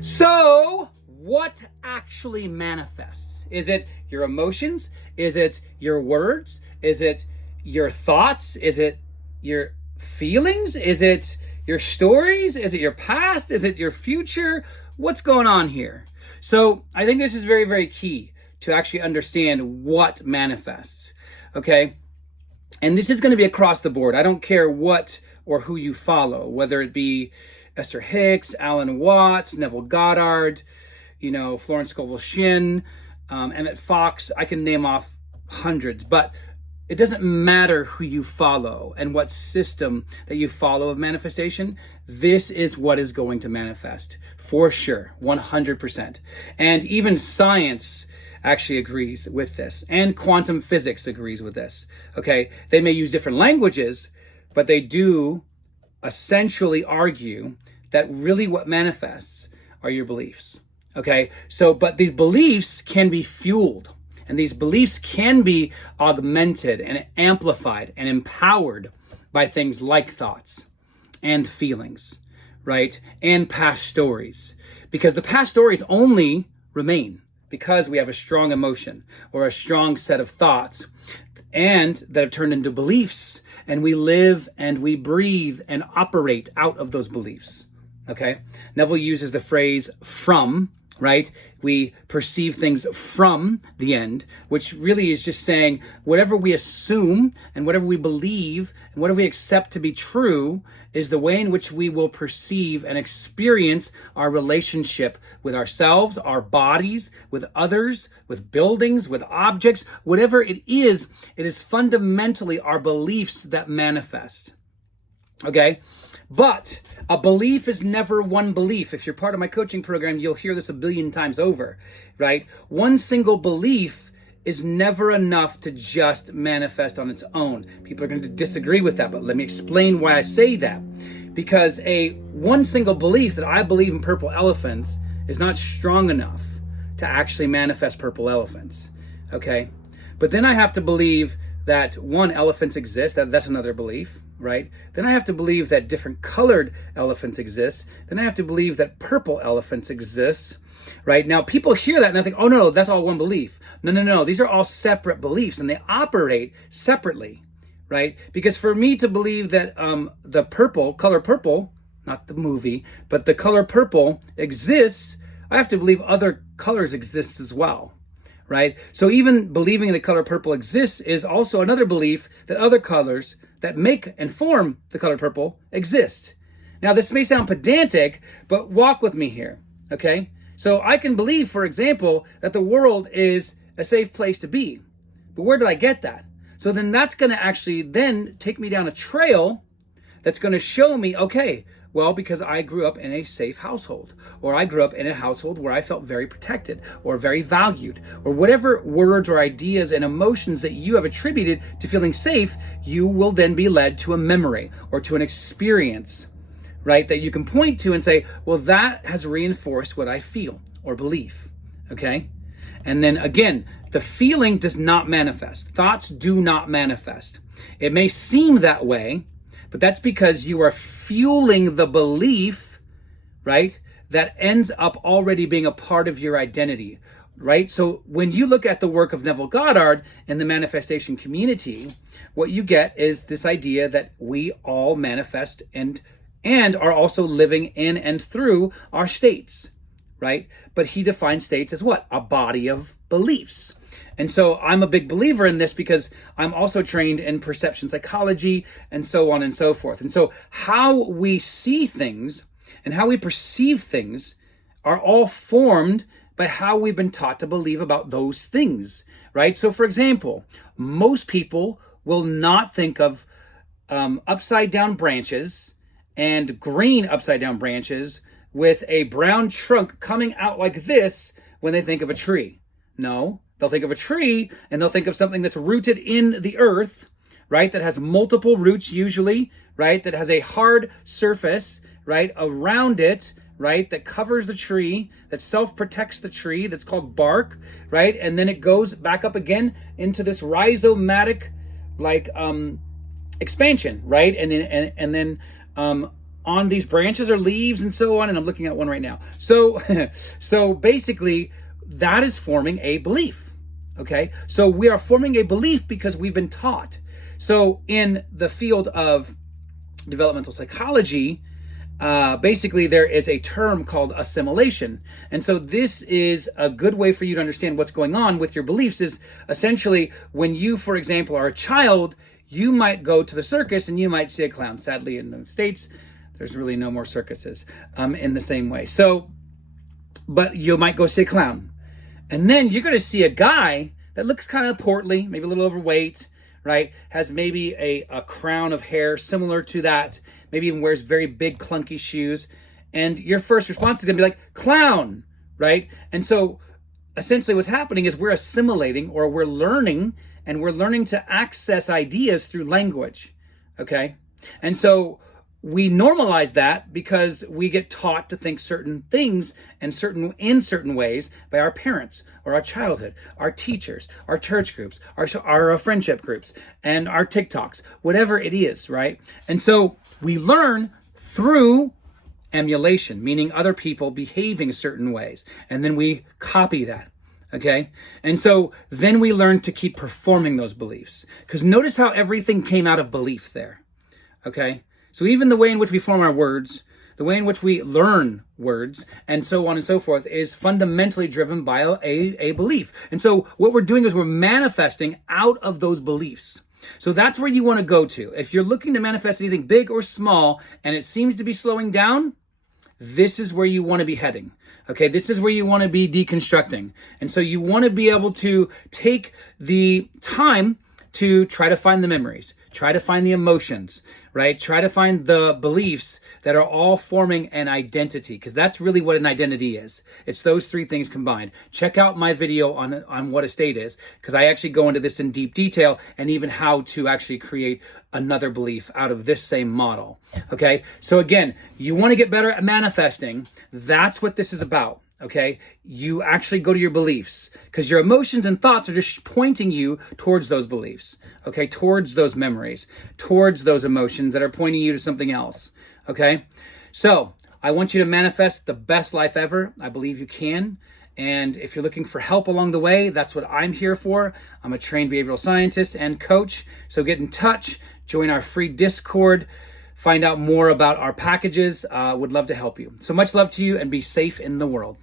So, what actually manifests? Is it your emotions? Is it your words? Is it your thoughts? Is it your feelings? Is it your stories? Is it your past? Is it your future? What's going on here? So, I think this is very, very key to actually understand what manifests. Okay? And this is going to be across the board. I don't care what or who you follow, whether it be Esther Hicks, Alan Watts, Neville Goddard, Florence Scovel Shinn, Emmett Fox. I can name off hundreds, but it doesn't matter who you follow and what system that you follow of manifestation. This is what is going to manifest for sure, 100%. And even science actually agrees with this, and quantum physics agrees with this. Okay, they may use different languages, but they do essentially argue that really what manifests are your beliefs. Okay, so but these beliefs can be fueled, and these beliefs can be augmented and amplified and empowered by things like thoughts and feelings, right? And past stories, because the past stories only remain because we have a strong emotion or a strong set of thoughts and that have turned into beliefs, and we live and we breathe and operate out of those beliefs. Okay? Neville uses the phrase from, right? We perceive things from the end, which really is just saying whatever we assume and whatever we believe and whatever we accept to be true is the way in which we will perceive and experience our relationship with ourselves, our bodies, with others, with buildings, with objects, whatever it is fundamentally our beliefs that manifest. Okay? But a belief is never one belief. If you're part of my coaching program, you'll hear this a billion times over, right? One single belief is never enough to just manifest on its own. People are going to disagree with that, but let me explain why I say that. Because one single belief that I believe in purple elephants is not strong enough to actually manifest purple elephants, okay? But then I have to believe that elephants exist. That's another belief, right? Then I have to believe that different colored elephants exist. Then I have to believe that purple elephants exist, right? Now, people hear that and they think, oh, no, that's all one belief. No. These are all separate beliefs and they operate separately, right? Because for me to believe that the color purple, not the movie, but the color purple exists, I have to believe other colors exist as well. Right? So even believing the color purple exists is also another belief that other colors that make and form the color purple exist. Now, this may sound pedantic, but walk with me here, okay? So I can believe, for example, that the world is a safe place to be. But where did I get that? So then that's going to actually then take me down a trail that's going to show me, okay, well, because I grew up in a safe household, or I grew up in a household where I felt very protected or very valued, or whatever words or ideas and emotions that you have attributed to feeling safe, you will then be led to a memory or to an experience, right, that you can point to and say, well, that has reinforced what I feel or believe, okay? And then again, the feeling does not manifest. Thoughts do not manifest. It may seem that way, but that's because you are fueling the belief, right, that ends up already being a part of your identity, right? So when you look at the work of Neville Goddard in the manifestation community, what you get is this idea that we all manifest and are also living in and through our states, right? But he defines states as what? A body of beliefs. And so I'm a big believer in this because I'm also trained in perception psychology and so on and so forth. And so how we see things and how we perceive things are all formed by how we've been taught to believe about those things, right? So for example, most people will not think of upside down branches and green upside down branches with a brown trunk coming out like this when they think of a tree. No. They'll think of a tree and they'll think of something that's rooted in the earth, right? That has multiple roots usually, right? That has a hard surface, right? Around it, right? That covers the tree, that self-protects the tree, that's called bark, right? And then it goes back up again into this rhizomatic, expansion, right? And then on these branches or leaves and so on. And I'm looking at one right now. So, so basically that is forming a belief. Okay. So we are forming a belief because we've been taught. So in the field of developmental psychology, basically there is a term called assimilation. And so this is a good way for you to understand what's going on with your beliefs. Is essentially when you, for example, are a child, you might go to the circus and you might see a clown. Sadly, in the States, there's really no more circuses in the same way. So, but you might go see a clown. And then you're going to see a guy that looks kind of portly, maybe a little overweight, right? Has maybe a crown of hair similar to that. Maybe even wears very big clunky shoes. And your first response is going to be like, clown, right? And so essentially what's happening is we're assimilating, or we're learning, and we're learning to access ideas through language, okay? And so we normalize that because we get taught to think certain things and in certain ways by our parents or our childhood, our teachers, our church groups, our friendship groups, and our TikToks, whatever it is, right? And so we learn through emulation, meaning other people behaving certain ways, and then we copy that. Okay. And so then we learn to keep performing those beliefs, because notice how everything came out of belief there. Okay. So even the way in which we form our words, the way in which we learn words, and so on and so forth, is fundamentally driven by a belief. And so what we're doing is we're manifesting out of those beliefs. So that's where you want to go to. If you're looking to manifest anything big or small, and it seems to be slowing down, this is where you want to be heading. Okay, this is where you want to be deconstructing. And so you want to be able to take the time to try to find the memories, try to find the emotions, right? Try to find the beliefs that are all forming an identity, because that's really what an identity is. It's those three things combined. Check out my video on what a state is, because I actually go into this in deep detail, and even how to actually create another belief out of this same model. Okay, so again, you want to get better at manifesting. That's what this is about. Okay, you actually go to your beliefs, because your emotions and thoughts are just pointing you towards those beliefs. Okay, towards those memories, towards those emotions that are pointing you to something else. Okay, so I want you to manifest the best life ever. I believe you can. And if you're looking for help along the way, that's what I'm here for. I'm a trained behavioral scientist and coach. So get in touch, join our free Discord, find out more about our packages. Would love to help you. So much love to you, and be safe in the world.